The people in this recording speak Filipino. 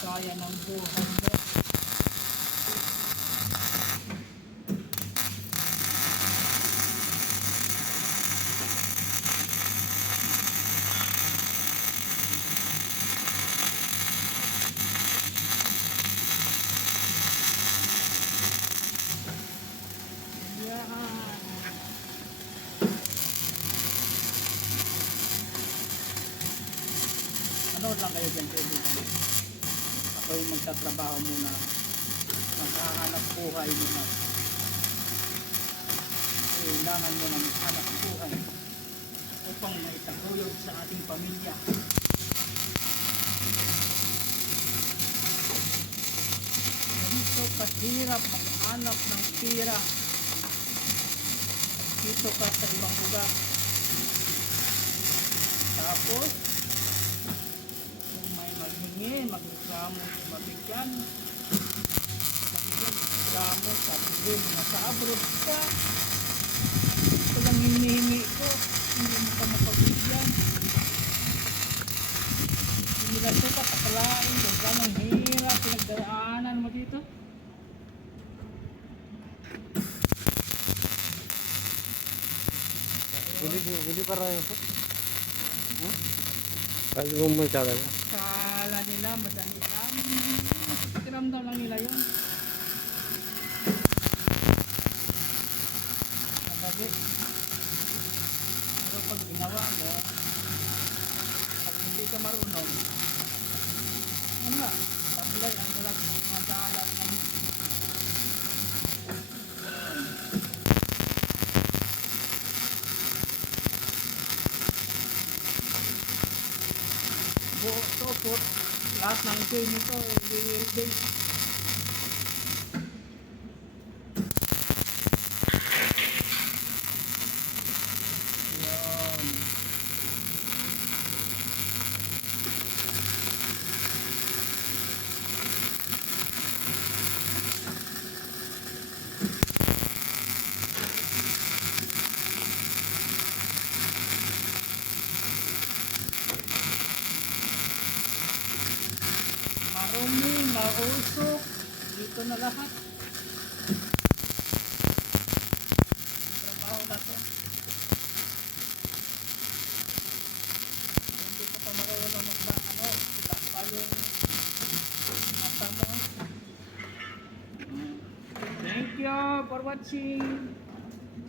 kaya ng buhay mo. Ano lang kayo dyan, kaibigan. Ako yung magtatrabaho muna, maghahanap buhay muna. Kailangan mo ng hanap buhay upang maitaguyod sa ating pamilya. Dito kahirap maghanap ng pira. Dito ka sa ibang lugar. Tapos magreklamo, mabigyan, magreklamo, sabihin, nasa abroad ka, ito lang hinihingi ko, hindi mo pa mapagbigyan, hindi nila sukat, akalain, kung ganang hirap, pinagdaraanan mo dito. Hindi para yun po. Kali mo mo siya kaya? Kala nila, madali lang. Kiramdam lang nila yun. Madali. Pero pag ginawa mo, pag hindi ka marunong, ano na, tablay ang walang mga dalat ng buo to po, lahat ng chain nito i-welding. Yan. Marumi, mausok, dito na lahat. Trabaho na to. Hindi ko pa marunong magba, sila pa yung mata mo. Thank you for watching.